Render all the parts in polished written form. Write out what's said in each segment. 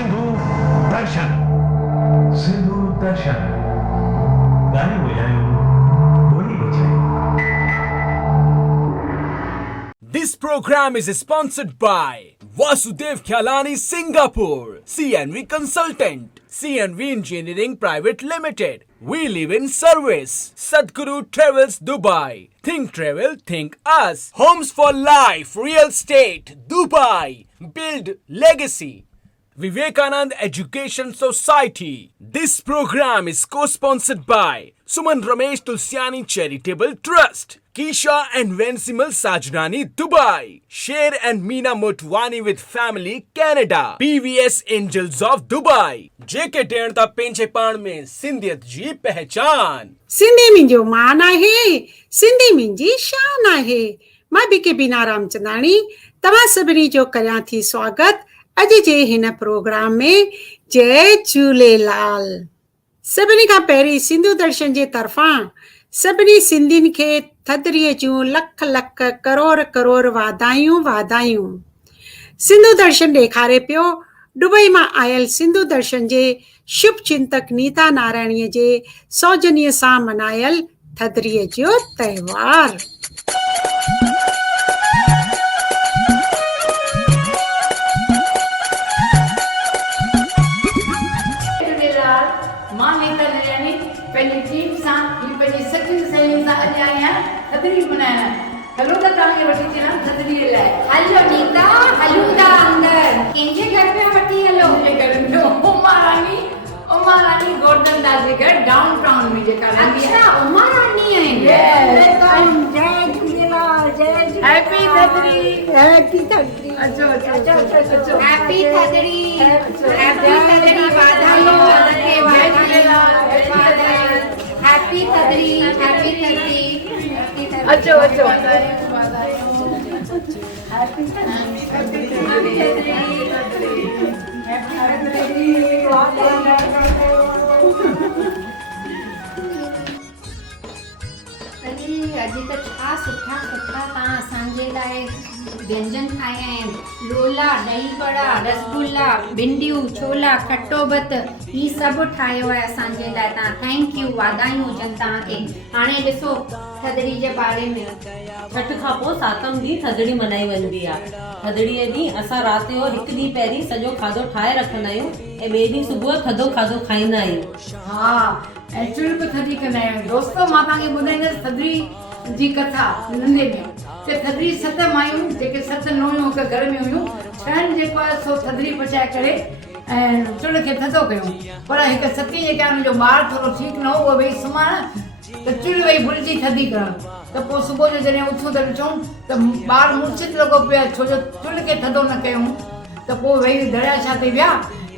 सिंधु दर्शन सिंधु दर्शन गाने बजायो बोली बजाई। This program is sponsored by Vasudev Khyalani Singapore, CNV Consultant, CNV Engineering Private Limited. We live in service. Sadhguru Travels Dubai. Think travel, think us. Homes for Life, Real Estate, Dubai. Build legacy. Vivekanand Education Society. This program is co-sponsored by Suman Ramesh Tulsiani Charitable Trust, Kisha and Vencimal Sajnani Dubai, Sher and Meena Motwani with Family Canada, PVS Angels of Dubai, JK टेणता पेंचे पाण में सिंधियत जी पहचान। सिंधी मुंहिंजो मान आहे, सिंधी मुंहिंजी शान आहे। मां बीके बीना रामचंदाणी तव्हां सभिनी जो करियां थी स्वागत अॼु जे हिन प्रोग्राम में। जय झूलेलाल। सभिनी खां पहिरीं सिंधु दर्शन जे तरफ़ां सभिनी सिंधियुनि खे थधिड़ीअ जूं लख लख करोड़ करोड़ वाधायूं वाधायूं। सिंधु दर्शन ॾेखारे पियो दुबई मां आयल सिंधु दर्शन जे शुभ चिंतक नीता नारायणीअ जे सौजन्य सां मनायल थधिड़ीअ जो त्योहार। मां नीता नारायणी पंहिंजी टीम सां पंहिंजी सचिन सहेलियुनि सां अॼु आई आहियां थधिड़ी मल्हाइण। हलो त तव्हांखे वठी अचां थधिड़ीअ लाइ। हलो नीता, हलो था अंदर। कंहिंजे घर पे वठी हलो? मुंहिंजे घर में उमा रानी गोर्धन दास जे घर डाउन टाउन में जेका रहंदी आहे। अच्छा, उमा रानी आहिनि। जय झूलेलाल, जय झूलेलाल। हैप्पी थधिड़ी। हैप्पी थधिड़ी। अचो अचो। हैप्पी थधिड़ी। हैप्पी थधिड़ी। वाधायूं तव्हांखे, वाधायूं। हैप्पी थधिड़ी, हैप्पी थधिड़ी। अचो अचो। अॼु त छा सुठा सुठा तव्हां असांजे लाइ व्यंजन ठाहिया आहिनि। लोला, दही बड़ा, रसगुल्ला, भिंडियूं, छोला, खटो भत, ही सभु ठाहियो आहे असांजे लाइ। तव्हां थैंक यू, वाधायूं हुजनि तव्हांखे। हाणे ॾिसो थधिड़ी जे बारे में। छठ खां पोइ सातम ॾींहुं थधिड़ी मल्हाई वेंदी आहे। थधिड़ीअ ॾींहुं असां राति जो हिकु ॾींहुं पहिरीं सॼो खाधो ठाहे रखंदा आहियूं ऐं ॿिए ॾींहुं सुबुह थधो खाधो खाईंदा आहियूं। हा, ऐं चुल्ह बि थधी कंदा आहियूं। दोस्तो, मां तव्हांखे ॿुधाईंदसि थधिड़ी जी कथा नंढे में। थधिड़ी 7 मायूं जेके 7 नूंहियूं हिकु घर में हुयूं, 6 जेको आहे सो थधिड़ी पचाए करे ऐं चुल्ह खे थधो कयूं। पर हिकु 7 जेका हुनजो ॿारु थोरो ठीकु न हो, उहो वेही सुम्हण त चुल्ह वेही भुलिजी थधी करणु। त पोइ सुबुह जो जॾहिं उथूं त ॾिठूं त ॿारु मूर्छित लॻो पियो आहे, छो जो चुल्ह खे थधो न कयूं। त पोइ वेही दरिया छा ते विया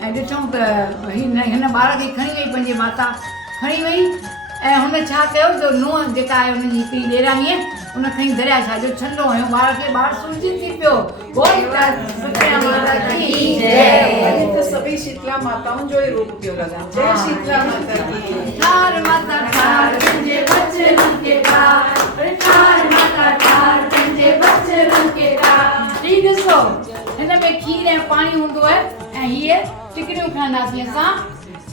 ऐं ॾिठूं त हिन ॿार खे खणी वई, पंहिंजी माता खणी वई ऐं हुन छा कयो जो नुंहुं जेका आहे हुनजी हिकिड़ी ॾेराणी आहे, उन खईं दरिया छा जो छंडो हयो ॿार खे। ॿारु सुम्हिजी थी पियो। सभी शीतला माताओं जो ही रूप पियो लगा। जय शीतला माता की। ठार माता ठार पंहिंजे बचड़नि खे ठार, ठार माता ठार पंहिंजे बचड़नि खे ठार। ही ॾिसो, हिन में खीर ऐं पाणी हूंदो आहे ऐं हीअ टिकड़ियूं खणंदासीं असां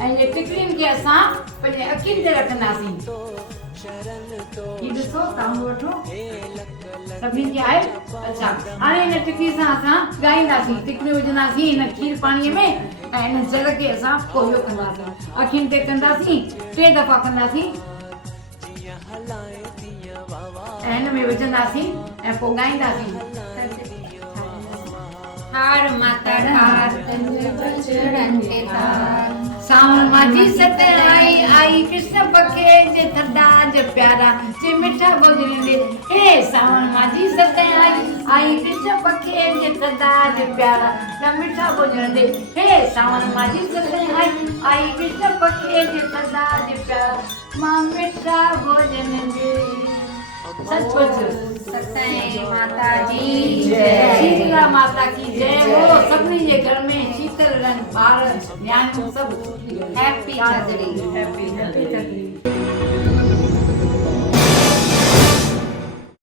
ऐं इहे टिकड़ियुनि खे असां पंहिंजे अखियुनि ते रखंदासीं। ही ॾिसो, तव्हां वठो, सभिनी खे आहे। अच्छा, हाणे हिन टिकड़ी सां असां ॻाईंदासीं, टिकड़ियूं विझंदासीं हिन खीर पाणीअ में ऐं हिन जल खे असां कोहियो कंदासीं, अखियुनि ते कंदासीं, 3 दफ़ा कंदासीं ऐं हिन में विझंदासीं ऐं पोइ ॻाईंदासीं। ठार माता ठार पंहिंजे बचड़नि खे ठार। सावण माझी सत आई, आई कृष्ण पखे जे थधा जे प्यारा जे मिठा भोजन दे। हे सावण माझी सत आई, आई कृष्ण पखे जे थधा जे प्यारा जे मिठा भोजन दे। हे सावण माझी सत आई, आई कृष्ण पखे जे थधा जे प्यारा मां मिठा भोजन दे। सचमुच सतैं माता जी जय। शीतला माता की जय हो। सभिनी जे घर में शीतल रहनि, ॿार न्याणियूं सभु। हैप्पी थधिड़ी। हैप्पी थधिड़ी।